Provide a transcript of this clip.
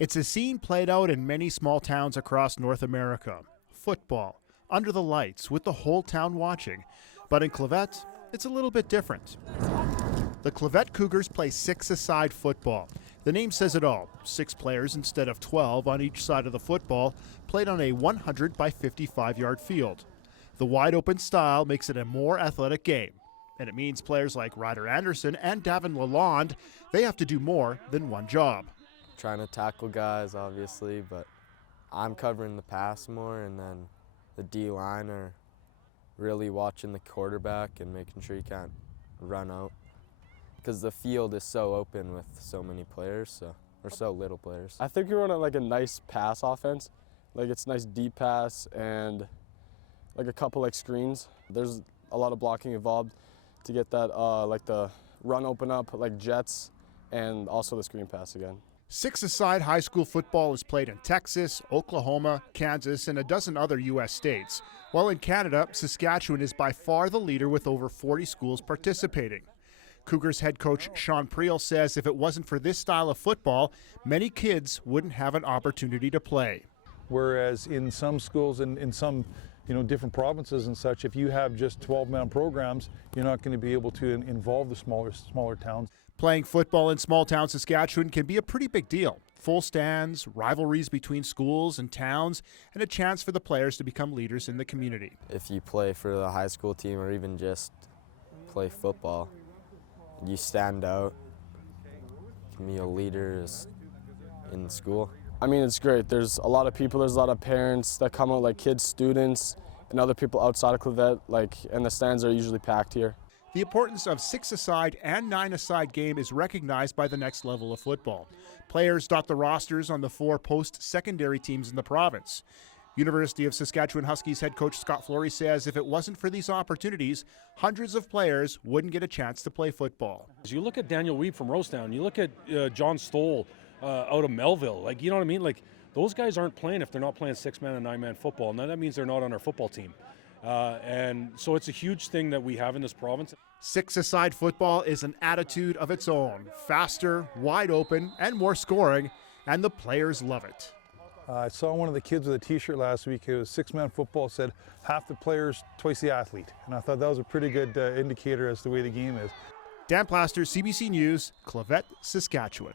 It's a scene played out in many small towns across North America. Football, under the lights, with the whole town watching. But in Clavet, it's a little bit different. The Clavet Cougars play six-a-side football. The name says it all. 6 players instead of 12 on each side of the football, played on a 100 by 55-yard field. The wide-open style makes it a more athletic game. And it means players like Ryder Anderson and Davin Lalonde, they have to do more than one job. Trying to tackle guys, obviously, but I'm covering the pass more, and then the D-line are really watching the quarterback and making sure he can't run out. Because the field is so open with so many players, or so little players. I think we run like a nice pass offense. Like it's nice deep pass and like a couple like screens. There's a lot of blocking involved to get that like the run open up like jets and also the screen pass again. Six-a-side high school football is played in Texas, Oklahoma, Kansas, and a dozen other U.S. states. While in Canada, Saskatchewan is by far the leader with over 40 schools participating. Cougars head coach Sean Priel says if it wasn't for this style of football, many kids wouldn't have an opportunity to play. Whereas in some schools and in some different provinces and such, if you have just 12-man programs, you're not going to be able to involve the smaller towns. Playing football in small-town Saskatchewan can be a pretty big deal. Full stands, rivalries between schools and towns, and a chance for the players to become leaders in the community. If you play for the high school team or even just play football, you stand out, you can be a leader in school. I mean, it's great. There's a lot of people, there's a lot of parents that come out, like kids, students, and other people outside of Clavet, and the stands are usually packed here. The importance of 6-a-side and 9-a-side game is recognized by the next level of football. Players dot the rosters on the 4 post-secondary teams in the province. University of Saskatchewan Huskies head coach Scott Flory says if it wasn't for these opportunities, hundreds of players wouldn't get a chance to play football. You look at Daniel Weeb from Rosedown, you look at John Stoll out of Melville, you know what I mean? Those guys aren't playing if they're not playing 6-man and 9-man football. Now that means they're not on our football team. And so it's a huge thing that we have in this province. 6-a-side football is an attitude of its own. Faster, wide open, and more scoring, and the players love it. I saw one of the kids with a t-shirt last week. It was 6-man football, said half the players, twice the athlete. And I thought that was a pretty good indicator as to the way the game is. Dan Plaster, CBC News, Clavet, Saskatchewan.